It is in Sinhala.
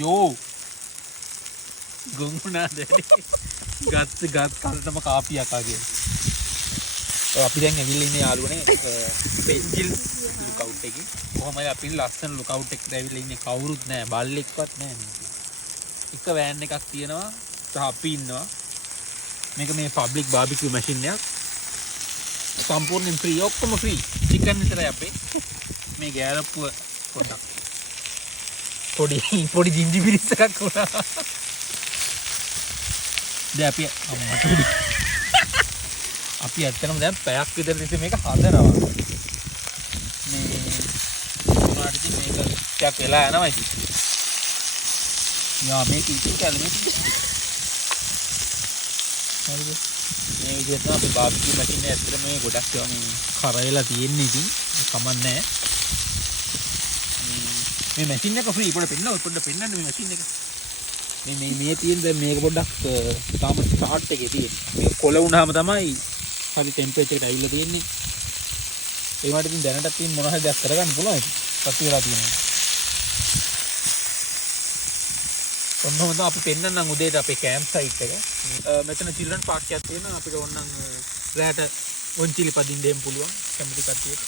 යෝ ගොංගුණා දැනි ගත් කල්ටම කාපියක් ආගේ. අපි දැන් ඇවිල්ලා ඉන්නේ යාළුවනේ පෙන්ජිල් ලුකවුට් එකේ. කොහමද අපි ලස්සන ලුකවුට් එකකට ඇවිල්ලා ඉන්නේ කවුරුත් නැහැ බල්ලෙක්වත් නැහැ. එක වෑන් එකක් තියෙනවා සහ අපි ඉන්නවා. මේක මේ පබ්ලික් බාබිකියු මැෂින් එකක්. සම්පූර්ණයෙන් ෆ්‍රී ඔක්කොම ෆ්‍රී. චිකන් විතරයි අපේ. මේ ගෑරප්පුව පොඩ්ඩක් පොඩි ජින්ජිබිරිස් එකක් වුණා. දැන් අපි ඇත්තටම දැන් පැයක් විතර ඉතින් මේක හදනවා. මේ උනාට ඉතින් මේක ටිකක් වෙලා යනවා ඉතින්. යා මේක ඉතින් කැලේ හරිද? මේ විදිහට තමයි අපි බාබිකියු මැෂින් එක ඇත්තටම මේ ගොඩක් ඒවා මේ කරේලා තියෙන්නේ ඉතින් කමන්නේ මේ මැෂින් එක ෆ්‍රී පොඩ්ඩක් පෙන්නන්න මේ මැෂින් එක. මේ තියෙන දැන් මේක පොඩ්ඩක් තාම ස්ටාර්ට් එකේ තියෙන්නේ. මේක කොළ වුණාම තමයි හරි ටෙම්පරේචර් එකට ඇවිල්ලා තියෙන්නේ. ඒ වගේ ඉතින් දැනටත් තියෙන මොන හරි දෙයක් කරගන්න පුළුවන් ඉතින්. පත් වෙලා තියෙනවා. ඔන්නම තමයි අපි පෙන්නන්නම් උදේට අපේ කැම්ප් සයිට් එක. මෙතන චිල්ඩ්‍රන් පාර්ක් එකක් තියෙනවා. අපිට ඕනනම් රැට ඔන්චිලි පදින්න දෙන්න පුළුවන් කැමති කට්ටියට.